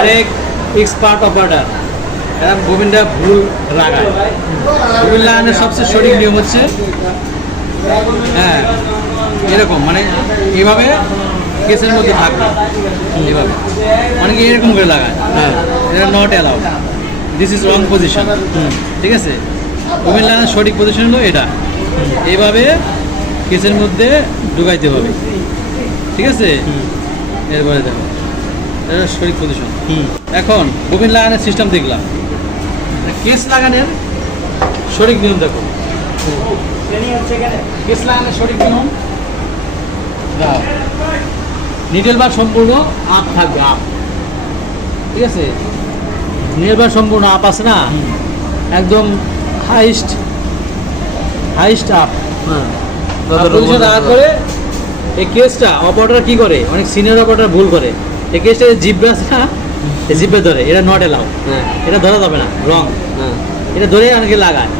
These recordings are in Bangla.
অনেক এক্সপার্ট অপারেটর এরা ববিনটা ভুল লাগায়। ববিন লাগানোর সবচেয়ে সঠিক নিয়ম হচ্ছে হ্যাঁ এরকম, মানে এইভাবে কেসের মধ্যে থাকবে এইভাবে, অনেকে এরকম করে লাগায়। হ্যাঁ, এটা not allowed, this is wrong position. ঠিক আছে, ববিন লাগানোর সঠিক পজিশন হলো এটা, এইভাবে কেসের মধ্যে ঢুকাইতে হবে। ঠিক আছে, এরপরে দেখো এটা সঠিক পজিশন। এখন ববিন লাগানোর সিস্টেম দেখলাম, কেস লাগানোর সঠিক নিয়ম দেখো। কেস লাগানোর সঠিক নিয়ম দাও, নিডেল বার সম্পূর্ণ আপ থাকবে, আপ। ঠিক আছে, নিডেল বার সম্পূর্ণ আপ আছে না, একদম হাইস্ট আপ। পজিশন রাখার পরে এই কেসটা অপারেটর কি করে, অনেক সিনিয়র অপারেটর ভুল করে, এই কেসটা জিব্রা আছে না, এই জিব্রা ধরে, এটা নট অ্যালাউ, এটা ধরা যাবে না, রং। এটা ধরে অনেকে লাগায়,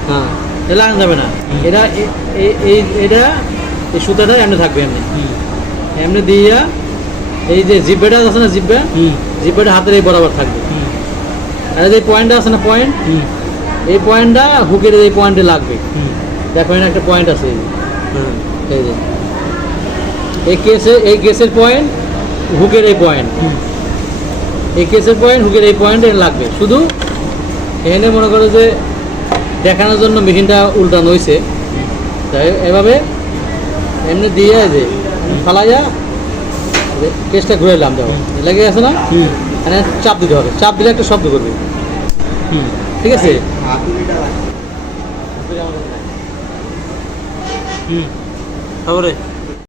এটা লাগানো যাবে না। এটা এটা এই সুতাটা এমনি থাকবে, এমনি দিয়া এই যে জিব্বাটা আছে না, জিব্বাটা হাতের এই বরাবর থাকবে। আর যে পয়েন্টটা আছে না, পয়েন্ট, এই পয়েন্টটা হুকের এই পয়েন্টে লাগবে। দেখো এখানে একটা পয়েন্ট আছে, এই যে এই কেসের পয়েন্ট, হুকের এই পয়েন্ট, এই কেসের পয়েন্ট, হুকের এই পয়েন্ট লাগবে। শুধু এখানে মনে করো যে দেখানোর জন্য মেশিনটা উল্টানো হয়েছে, তাই এভাবে এমনি দিয়ে যে ফালাইয়া কেসটা ঘুরে এলাম, দেখো লেগে গেছে না, এখানে চাপ দিতে হবে, চাপ দিলে একটা শব্দ করবে। ঠিক আছে, তারপরে